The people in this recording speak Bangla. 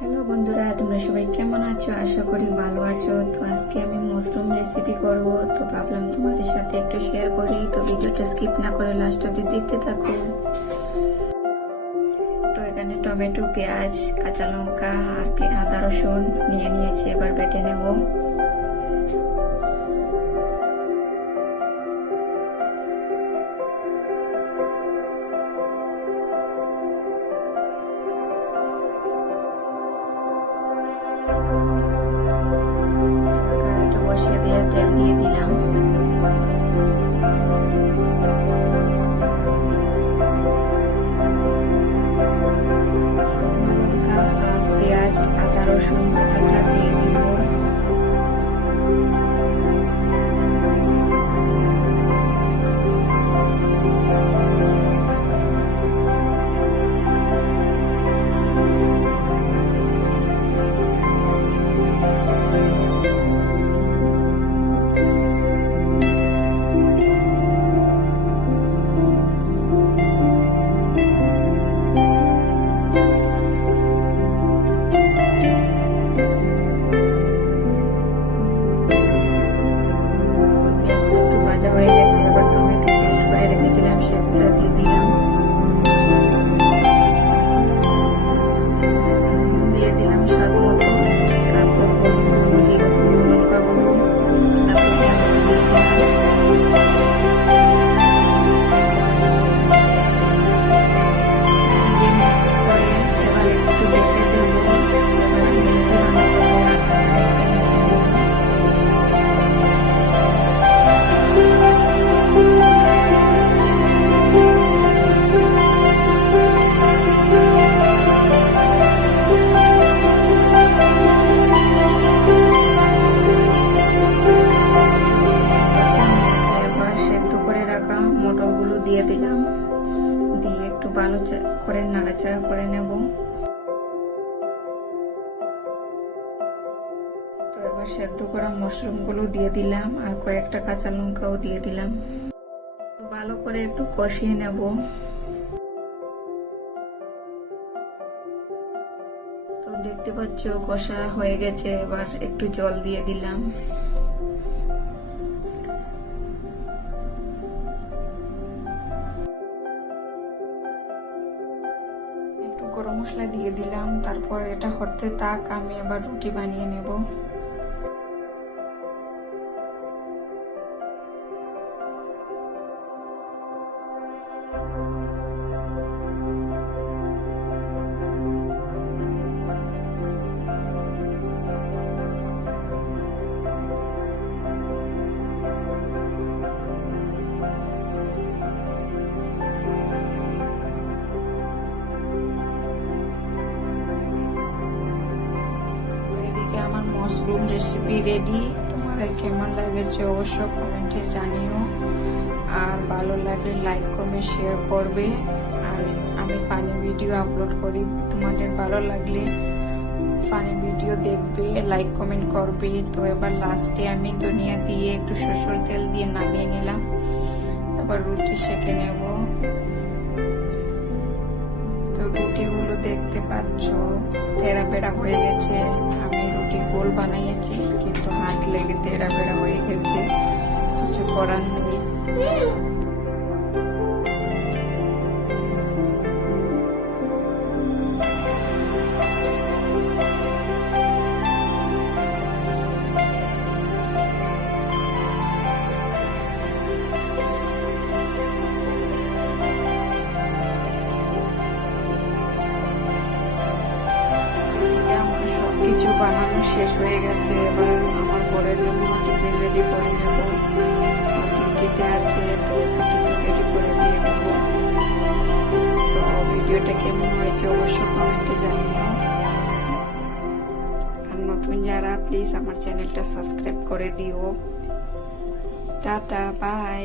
হ্যালো বন্ধুরা, তোমরা সবাই কেমন আছো? আশা করি ভালো আছো। তো আজকে আমি মাশরুম রেসিপি করব, তো ভাবলাম তোমাদের সাথে একটু শেয়ার করি। তো ভিডিওটা স্কিপ না করে লাস্ট অবধি দেখতে থাকো। তো এখানে টমেটো, পেঁয়াজ, কাঁচা লঙ্কা আর আদা রসুন নিয়ে নিয়েছি, এবার বেটে নেব। কড়াইটা বসিয়ে দিয়ে তেল দিয়ে দিলাম। শুকনো লঙ্কা, পেঁয়াজ, আদা রসুন বাটাটা দিয়ে দিব। ভাজা হয়ে গেছে, এবার টমেটো পেস্ট করে রেখেছিলাম সেগুলো দিয়ে দিলাম। দিয়ে দিলাম স্বাদ মতো, তারপর হলুদ গুঁড়ো, জিরা গুঁড়ো, লঙ্কা গুঁড়ো, মিক্স করে এবার একটু ঢেকে দেবো। এবার আমি রুটি বানাবো। মটরগুলো দিয়ে দিলাম, দিয়ে একটু ভালো করে নাড়াচাড়া করে নেব। তো এবার সেদ্ধ করা মাশরুমগুলো দিয়ে দিলাম আর কয়েকটা কাঁচা লঙ্কাও দিয়ে দিলাম। ভালো করে একটু কষিয়ে নেব। তো দেখতে পাচ্ছ কষা হয়ে গেছে, এবার একটু জল দিয়ে দিলাম। গরম মশলা দিয়ে দিলাম, তারপর এটা হতে থাক, আমি আবার রুটি বানিয়ে নেব। আমার মাশরুম রেসিপি রেডি। তোমাদের কেমন লাগেছে অবশ্য কমেন্টে জানিও, আর ভালো লাগলে লাইক কমেন্ট শেয়ার করবে। আর আমি ফানি ভিডিও আপলোড করি, তোমাদের ভালো লাগলে ফানি ভিডিও দেখবে, লাইক কমেন্ট করবে। তো এবার লাস্টে আমি ধনিয়া দিয়ে একটু সরষের তেল দিয়ে নামিয়ে নিলাম। এবার রুটি সেঁকে নেব। তো রুটিগুলো দেখতে পাচ্ছ তেড়া বেড়া হয়ে গেছে। আমি রুটি গোল বানিয়েছি, কিন্তু হাত লেগে তেড়া বেড়া হয়ে গেছে, কিছু করার নেই। কিছু বানানো শেষ হয়ে গেছে, এবার আমার পরের জন্য টিফিন রেডি করে নেব। টিকিটে আছে, তো টিফিন রেডি করে দিয়ে দেব। তো ভিডিওটা কেমন হয়েছে অবশ্য কমেন্টে জানিও। আর নতুন যারা প্লিজ আমার চ্যানেলটা সাবস্ক্রাইব করে দিও। Ta-ta, by.